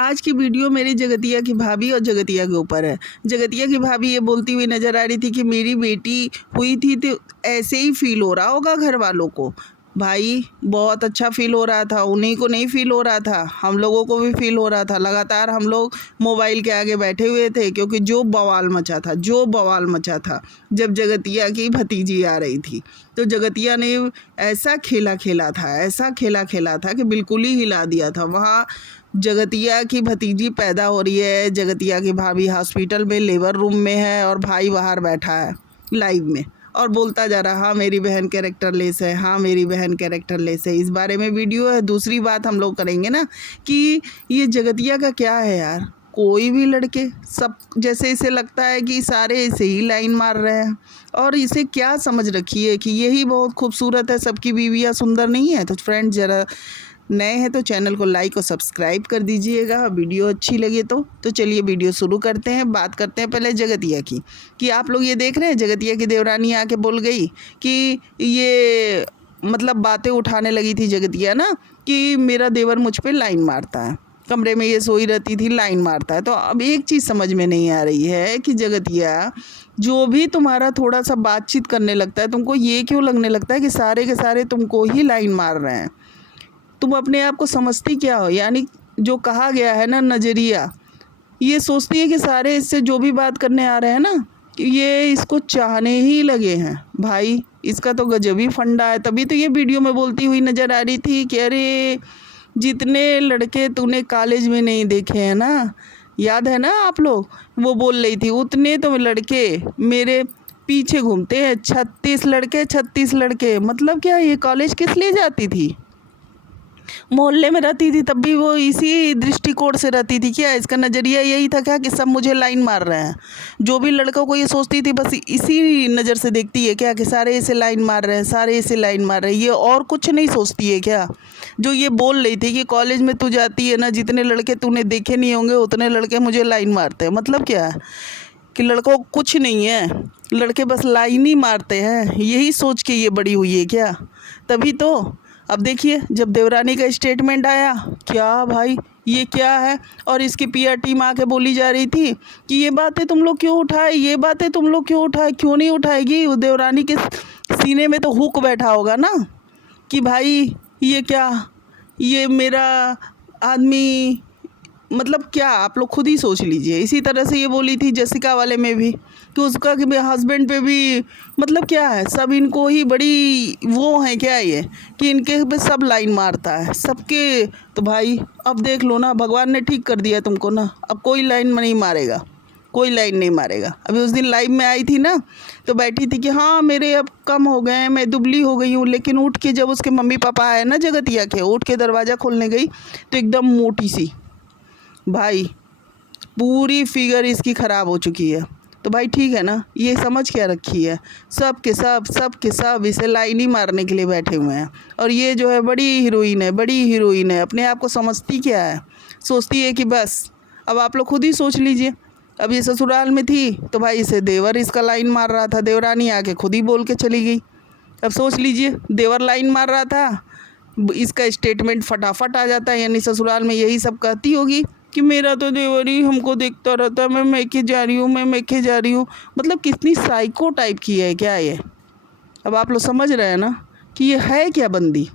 आज की वीडियो मेरी जगतिया की भाभी और जगतिया के ऊपर है। जगतिया की भाभी ये बोलती हुई नज़र आ रही थी कि मेरी बेटी हुई थी तो ऐसे ही फील हो रहा होगा घर वालों को। भाई बहुत अच्छा फ़ील हो रहा था, उन्हीं को नहीं फ़ील हो रहा था, हम लोगों को भी फ़ील हो रहा था। लगातार हम लोग मोबाइल के आगे बैठे हुए थे क्योंकि जो बवाल मचा था जब जगतिया की भतीजी आ रही थी। तो जगतिया ने ऐसा खेला खेला था कि बिल्कुल ही हिला दिया था। वहाँ जगतिया की भतीजी पैदा हो रही है, जगतिया की भाभी हॉस्पिटल में लेबर रूम में है और भाई बाहर बैठा है लाइव में और बोलता जा रहा, हाँ मेरी बहन कैरेक्टर लेस है, हाँ मेरी बहन कैरेक्टर लेस है। इस बारे में वीडियो है। दूसरी बात हम लोग करेंगे ना कि ये जगतिया का क्या है यार, कोई भी लड़के सब जैसे इसे लगता है कि सारे इसे ही लाइन मार रहे हैं और इसे क्या समझ रखी है कि यही बहुत खूबसूरत है, सबकी बीवियाँ सुंदर नहीं है। तो फ्रेंड्स जरा नए हैं तो चैनल को लाइक और सब्सक्राइब कर दीजिएगा, वीडियो अच्छी लगे तो चलिए वीडियो शुरू करते हैं। बात करते हैं पहले जगतिया की कि आप लोग ये देख रहे हैं जगतिया की देवरानी आके बोल गई कि ये मतलब बातें उठाने लगी थी जगतिया ना कि मेरा देवर मुझ पे लाइन मारता है, कमरे में ये सोई रहती थी लाइन मारता है। तो अब एक चीज़ समझ में नहीं आ रही है कि जगतिया जो भी तुम्हारा थोड़ा सा बातचीत करने लगता है तुमको ये क्यों लगने लगता है कि सारे के सारे तुमको ही लाइन मार रहे हैं। तुम अपने आप को समझती क्या हो? यानी जो कहा गया है ना नज़रिया, ये सोचती है कि सारे इससे जो भी बात करने आ रहे हैं ना कि ये इसको चाहने ही लगे हैं। भाई इसका तो गजब ही फंडा है। तभी तो ये वीडियो में बोलती हुई नज़र आ रही थी कि अरे जितने लड़के तूने कॉलेज में नहीं देखे हैं ना, याद है ना आप लोग, वो बोल रही थी उतने तो लड़के मेरे पीछे घूमते हैं। 36 लड़के मतलब क्या, ये कॉलेज किस लिए जाती थी? मोहल्ले में रहती थी तब भी वो इसी दृष्टिकोण से रहती थी क्या? इसका नज़रिया यही था क्या कि सब मुझे लाइन मार रहे हैं? जो भी लड़कों को ये सोचती थी बस इसी नज़र से देखती है क्या कि सारे इसे लाइन मार रहे हैं, सारे इसे लाइन मार रहे हैं, ये और कुछ नहीं सोचती है क्या? जो ये बोल रही थी कि कॉलेज में तू जाती है ना, जितने लड़के तूने देखे नहीं होंगे उतने लड़के मुझे लाइन मारते हैं। मतलब क्या है कि लड़कों को कुछ नहीं है, लड़के बस लाइन ही मारते हैं, यही सोच के ये बड़ी हुई है क्या? तभी तो अब देखिए जब देवरानी का स्टेटमेंट आया, क्या भाई ये क्या है? और इसकी पीआर टीम आके बोली जा रही थी कि ये बातें तुम लोग क्यों उठाए, ये बातें तुम लोग क्यों उठाए? क्यों नहीं उठाएगी? वो देवरानी के सीने में तो हुक बैठा होगा ना कि भाई ये क्या, ये मेरा आदमी, मतलब क्या, आप लोग खुद ही सोच लीजिए। इसी तरह से ये बोली थी जसिका वाले में भी कि उसका कि हस्बैंड पे भी, मतलब क्या है, सब इनको ही बड़ी वो है क्या ये कि इनके पे सब लाइन मारता है सबके। तो भाई अब देख लो ना, भगवान ने ठीक कर दिया तुमको ना, अब कोई लाइन नहीं मारेगा, कोई लाइन नहीं मारेगा। अभी उस दिन लाइव में आई थी ना तो बैठी थी कि हाँ मेरे अब कम हो गए हैं, मैं दुबली हो गई हूँ, लेकिन उठ के जब उसके मम्मी पापा आए ना जगतिया के, उठ के दरवाज़ा खोलने गई तो एकदम मोटी सी, भाई पूरी फिगर इसकी ख़राब हो चुकी है। तो भाई ठीक है ना, ये समझ क्या रखी है, सब के सब इसे लाइन ही मारने के लिए बैठे हुए हैं। और ये जो है बड़ी हीरोइन है, अपने आप को समझती क्या है? सोचती है कि बस अब आप लोग खुद ही सोच लीजिए। अब ये ससुराल में थी तो भाई इसे देवर इसका लाइन मार रहा था, देवरानी आके खुद ही बोल के चली गई। अब सोच लीजिए देवर लाइन मार रहा था, इसका स्टेटमेंट फटाफट आ जाता है, यानी ससुराल में यही सब कहती होगी कि मेरा तो देवर ही हमको देखता रहता है, मैं मैके जा रही हूँ। मतलब कितनी साइको टाइप की है क्या ये? अब आप लोग समझ रहे हैं ना कि ये है क्या बंदी?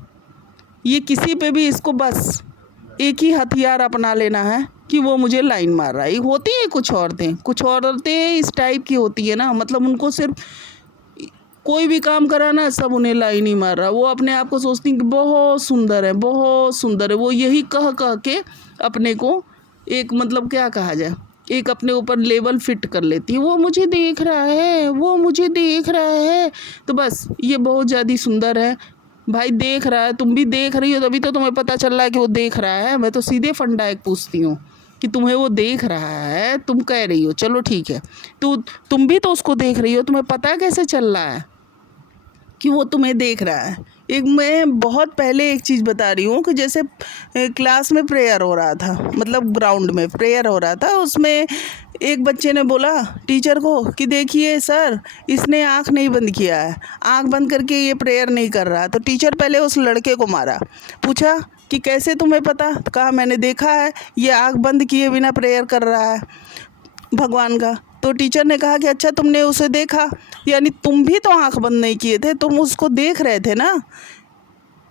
ये किसी पे भी इसको बस एक ही हथियार अपना लेना है कि वो मुझे लाइन मार रहा है। होती है कुछ औरतें इस टाइप की होती है ना, मतलब उनको सिर्फ कोई भी काम कराना सब उन्हें लाइन ही मार रहा है। वो अपने आप को सोचती कि बहुत सुंदर है, वो यही कह के अपने को एक, मतलब क्या कहा जाए, एक अपने ऊपर लेवल फिट कर लेती है। वो मुझे देख रहा है तो बस ये बहुत ज़्यादा सुंदर है। भाई देख रहा है, तुम भी देख रही हो तभी तो तुम्हें पता चल रहा है कि वो देख रहा है। मैं तो सीधे फंडा एक पूछती हूँ कि तुम्हें वो देख रहा है, तुम कह रही हो चलो ठीक है, तुम भी तो उसको देख रही हो, तुम्हें पता कैसे चल रहा है कि वो तुम्हें देख रहा है? एक मैं बहुत पहले एक चीज़ बता रही हूँ कि जैसे क्लास में प्रेयर हो रहा था, मतलब ग्राउंड में प्रेयर हो रहा था, उसमें एक बच्चे ने बोला टीचर को कि देखिए सर इसने आँख नहीं बंद किया है, आँख बंद करके ये प्रेयर नहीं कर रहा। तो टीचर पहले उस लड़के को मारा, पूछा कि कैसे तुम्हें पता? तो कहा मैंने देखा है, ये आँख बंद किए बिना प्रेयर कर रहा है भगवान का। तो टीचर ने कहा कि अच्छा तुमने उसे देखा, यानी तुम भी तो आँख बंद नहीं किए थे, तुम उसको देख रहे थे ना,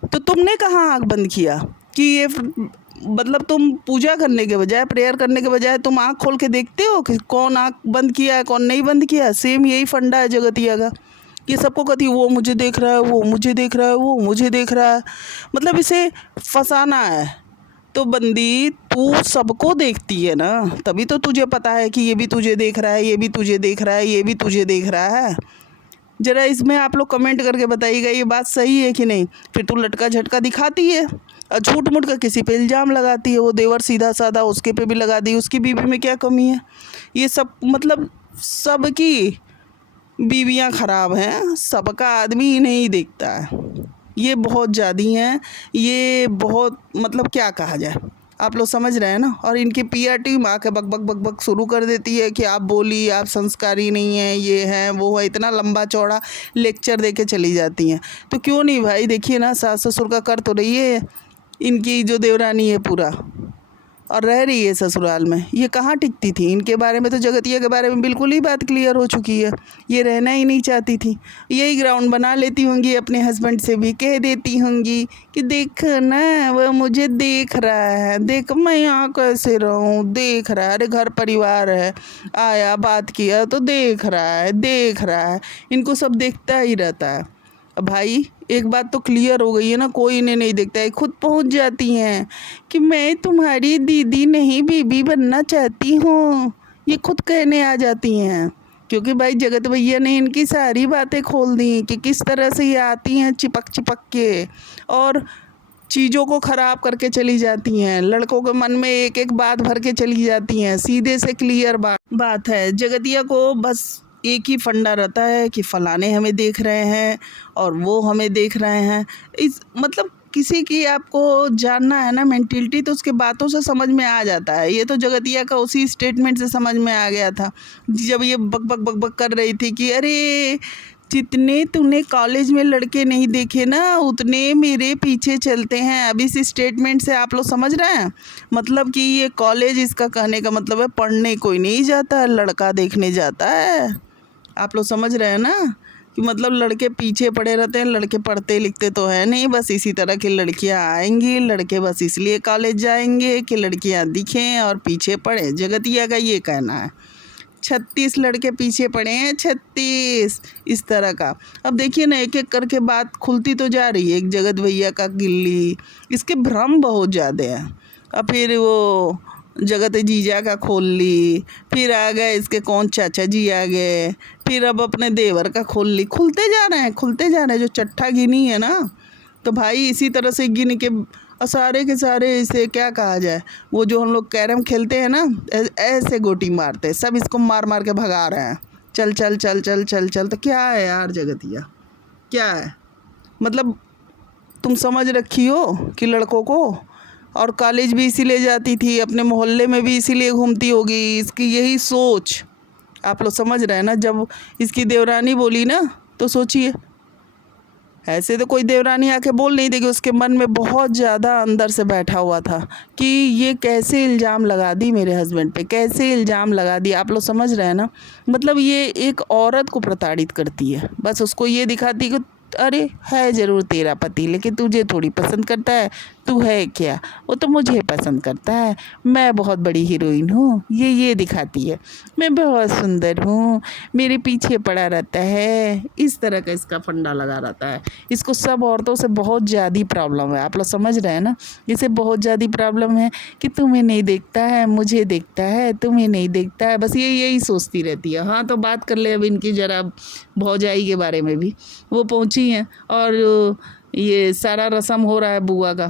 तो तुमने कहाँ आँख बंद किया? कि ये मतलब तुम पूजा करने के बजाय, प्रेयर करने के बजाय तुम आँख खोल के देखते हो कि कौन आँख बंद किया है कौन नहीं बंद किया? सेम यही फंडा है जगतिया का। ये सबको कहती वो मुझे देख रहा है, वो मुझे देख रहा है, वो मुझे देख रहा है, मतलब इसे फंसाना है। तो बंदी तू सबको देखती है ना, तभी तो तुझे पता है कि ये भी तुझे देख रहा है, ये भी तुझे देख रहा है, ये भी तुझे देख रहा है। ज़रा इसमें आप लोग कमेंट करके बताइएगा ये बात सही है कि नहीं। फिर तू लटका झटका दिखाती है और झूठ मूठ का किसी पे इल्ज़ाम लगाती है। वो देवर सीधा साधा उसके पे भी लगा दी, उसकी बीवी में क्या कमी है? ये सब मतलब सबकी बीवियां ख़राब हैं, सबका आदमी ही नहीं देखता है। ये बहुत ज़्यादा हैं, ये बहुत मतलब क्या कहा जाए, आप लोग समझ रहे हैं ना। और इनकी पीआर टीम आके बक बक बक बक शुरू कर देती है कि आप बोली, आप संस्कारी नहीं हैं, ये हैं वो है, इतना लंबा चौड़ा लेक्चर दे के चली जाती हैं। तो क्यों नहीं भाई, देखिए ना सास ससुर का कर तो रही है इनकी जो देवरानी है पूरा, और रह रही है ससुराल में। ये कहाँ टिकती थी? इनके बारे में तो जगतिया के बारे में बिल्कुल ही बात क्लियर हो चुकी है, ये रहना ही नहीं चाहती थी। यही ग्राउंड बना लेती होंगी, अपने हस्बैंड से भी कह देती होंगी कि देख ना वो मुझे देख रहा है, देख मैं यहाँ कैसे रहूँ, देख रहा है, अरे घर परिवार है, आया बात किया तो देख रहा है, देख रहा है, इनको सब देखता ही रहता है। अब भाई एक बात तो क्लियर हो गई है ना, कोई इन्हें नहीं देखता है, खुद पहुंच जाती हैं कि मैं तुम्हारी दीदी नहीं बीबी बनना चाहती हूँ, ये खुद कहने आ जाती हैं। क्योंकि भाई जगत भैया ने इनकी सारी बातें खोल दी कि किस तरह से ये आती हैं चिपक चिपक के और चीज़ों को ख़राब करके चली जाती हैं, लड़कों के मन में एक एक बात भर के चली जाती हैं। सीधे से क्लियर बात है। जगतिया को बस एक ही फंडा रहता है कि फलाने हमें देख रहे हैं और वो हमें देख रहे हैं। इस मतलब किसी की आपको जानना है ना मेंटिलिटी, तो उसके बातों से समझ में आ जाता है। ये तो जगतिया का उसी स्टेटमेंट से समझ में आ गया था, जब ये बक बक बक बक कर रही थी कि अरे जितने तूने कॉलेज में लड़के नहीं देखे ना, उतने मेरे पीछे चलते हैं। अब इस स्टेटमेंट से आप लोग समझ रहे हैं, मतलब कि ये कॉलेज, इसका कहने का मतलब है पढ़ने कोई नहीं जाता है, लड़का देखने जाता है। आप लोग समझ रहे हैं ना कि मतलब लड़के पीछे पड़े रहते हैं, लड़के पढ़ते लिखते तो है नहीं। बस इसी तरह की लड़कियां आएंगी, लड़के बस इसलिए कॉलेज जाएंगे कि लड़कियां दिखें और पीछे पड़े। जगतिया का ये कहना है। 36 लड़के पीछे पड़े हैं, 36 इस तरह का। अब देखिए ना एक एक करके बात खुलती तो जा रही है। एक जगत भैया का गिल्ली, इसके भ्रम बहुत ज़्यादा है। अब फिर वो जगत जीजा का खोल ली, फिर आ गए इसके कौन चाचा जी आ गए, फिर अब अपने देवर का खोल ली। खुलते जा रहे हैं, खुलते जा रहे हैं। जो चट्ठा गिनी है ना, तो भाई इसी तरह से गिन के सारे के सारे, इसे क्या कहा जाए, वो जो हम लोग कैरम खेलते हैं ना, ऐसे गोटी मारते हैं, सब इसको मार मार के भगा रहे हैं। चल चल चल चल चल चल। तो क्या है यार जगतिया, क्या है मतलब? तुम समझ रखी हो कि लड़कों को, और कॉलेज भी इसीलिए जाती थी, अपने मोहल्ले में भी इसीलिए घूमती होगी, इसकी यही सोच। आप लोग समझ रहे हैं ना। जब इसकी देवरानी बोली ना, तो सोचिए, ऐसे तो कोई देवरानी आके बोल नहीं देगी, उसके मन में बहुत ज़्यादा अंदर से बैठा हुआ था कि ये कैसे इल्ज़ाम लगा दी मेरे हस्बैंड पे, कैसे इल्ज़ाम लगा दी। आप लोग समझ रहे हैं ना, मतलब ये एक औरत को प्रताड़ित करती है। बस उसको ये दिखाती कि अरे है ज़रूर तेरा पति, लेकिन तुझे थोड़ी पसंद करता है, तू है क्या, वो तो मुझे पसंद करता है, मैं बहुत बड़ी हीरोइन हूँ, ये दिखाती है, मैं बहुत सुंदर हूँ, मेरे पीछे पड़ा रहता है। इस तरह का इसका फंडा लगा रहता है। इसको सब औरतों से बहुत ज़्यादा प्रॉब्लम है। आप लोग समझ रहे हैं ना, इसे बहुत ज़्यादा प्रॉब्लम है कि तुम्हें नहीं देखता है, मुझे देखता है, तुम्हें नहीं देखता है, बस यही सोचती रहती है। हाँ तो बात कर ले अब इनकी ज़रा भौजाई के बारे में भी। वो पहुँची हैं और ये सारा रस्म हो रहा है बुआ का।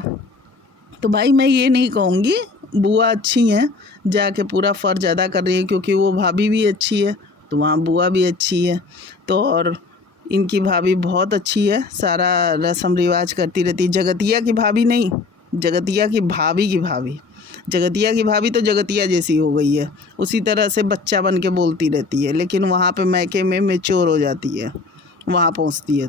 तो भाई मैं ये नहीं कहूँगी बुआ अच्छी हैं, जाके पूरा फ़र्ज अदा कर रही है, क्योंकि वो भाभी भी अच्छी है तो वहाँ बुआ भी अच्छी है। तो और इनकी भाभी बहुत अच्छी है, सारा रस्म रिवाज करती रहती है। जगतिया की भाभी नहीं, जगतिया की भाभी की भाभी। जगतिया की भाभी तो जगतिया जैसी हो गई है, उसी तरह से बच्चा बन के बोलती रहती है, लेकिन वहाँ पे मैके में मैच्योर हो जाती है, वहाँ पहुँचती है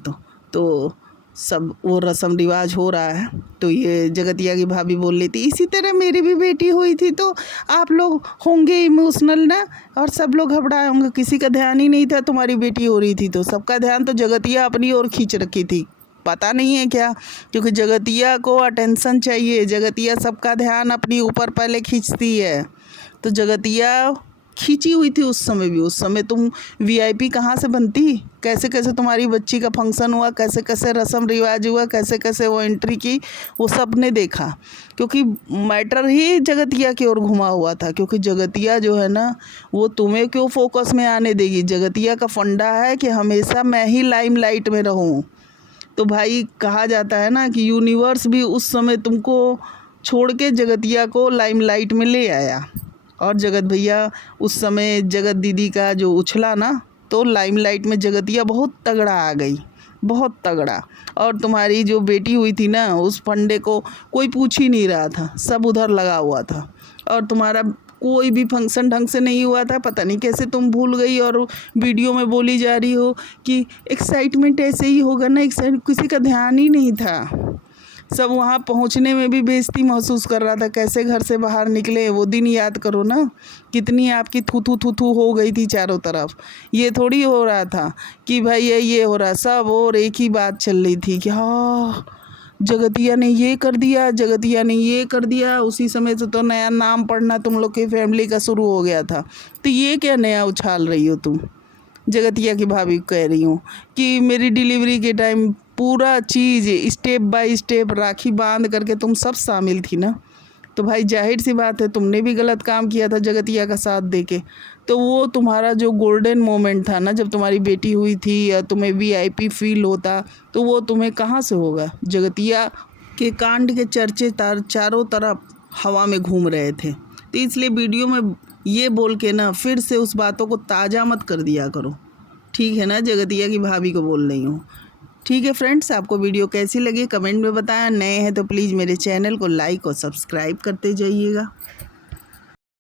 तो सब वो रस्म रिवाज हो रहा है। तो ये जगतिया की भाभी बोल रही थी इसी तरह मेरी भी बेटी हुई थी तो आप लोग होंगे इमोशनल ना, और सब लोग घबराए होंगे, किसी का ध्यान ही नहीं था तुम्हारी बेटी हो रही थी तो सबका ध्यान तो जगतिया अपनी ओर खींच रखी थी, पता नहीं है क्या, क्योंकि जगतिया को अटेंशन चाहिए, जगतिया सबका ध्यान अपनी ऊपर पहले खींचती है। तो जगतिया खींची हुई थी उस समय भी। उस समय तुम वीआईपी कहाँ से बनती, कैसे कैसे तुम्हारी बच्ची का फंक्शन हुआ, कैसे कैसे रस्म रिवाज हुआ, कैसे कैसे वो एंट्री की, वो सब ने देखा, क्योंकि मैटर ही जगतिया की ओर घुमा हुआ था। क्योंकि जगतिया जो है ना वो तुम्हें क्यों फोकस में आने देगी, जगतिया का फंडा है कि हमेशा मैं ही लाइमलाइट में रहूं। तो भाई कहा जाता है ना कि यूनिवर्स भी उस समय तुमको छोड़ के जगतिया को लाइमलाइट में ले आया। और जगत भैया उस समय जगत दीदी का जो उछला ना, तो लाइमलाइट में जगतिया बहुत तगड़ा आ गई, बहुत तगड़ा। और तुम्हारी जो बेटी हुई थी ना उस फंडे को कोई पूछ ही नहीं रहा था, सब उधर लगा हुआ था। और तुम्हारा कोई भी फंक्शन ढंग से नहीं हुआ था, पता नहीं कैसे तुम भूल गई और वीडियो में बोली जा रही हो कि एक्साइटमेंट ऐसे ही होगा ना, किसी का ध्यान ही नहीं था। सब वहाँ पहुँचने में भी बेइज्जती महसूस कर रहा था, कैसे घर से बाहर निकले। वो दिन याद करो ना, कितनी आपकी थू थू थू थू हो गई थी चारों तरफ। ये थोड़ी हो रहा था कि भाई ये हो रहा, सब और एक ही बात चल रही थी कि हाँ जगतिया ने ये कर दिया, जगतिया ने ये कर दिया। उसी समय से तो नया नाम पढ़ना तुम लोग की फैमिली का शुरू हो गया था। तो ये क्या नया उछाल रही हो तुम। जगतिया की भाभी कह रही हूँ कि मेरी डिलीवरी के टाइम पूरा चीज़ स्टेप बाय स्टेप राखी बांध करके तुम सब शामिल थी ना। तो भाई जाहिर सी बात है तुमने भी गलत काम किया था जगतिया का साथ देके। तो वो तुम्हारा जो गोल्डन मोमेंट था ना जब तुम्हारी बेटी हुई थी या तुम्हें वीआईपी फील होता, तो वो तुम्हें कहाँ से होगा। जगतिया के कांड के चर्चे चारों तरफ हवा में घूम रहे थे। तो इसलिए वीडियो में ये बोल के ना फिर से उस बातों को ताज़ा मत कर दिया करो, ठीक है ना। जगतिया की भाभी को बोल रही हूँ। ठीक है फ्रेंड्स, आपको वीडियो कैसी लगी कमेंट में बताएं। नए हैं तो प्लीज़ मेरे चैनल को लाइक और सब्सक्राइब करते जाइएगा।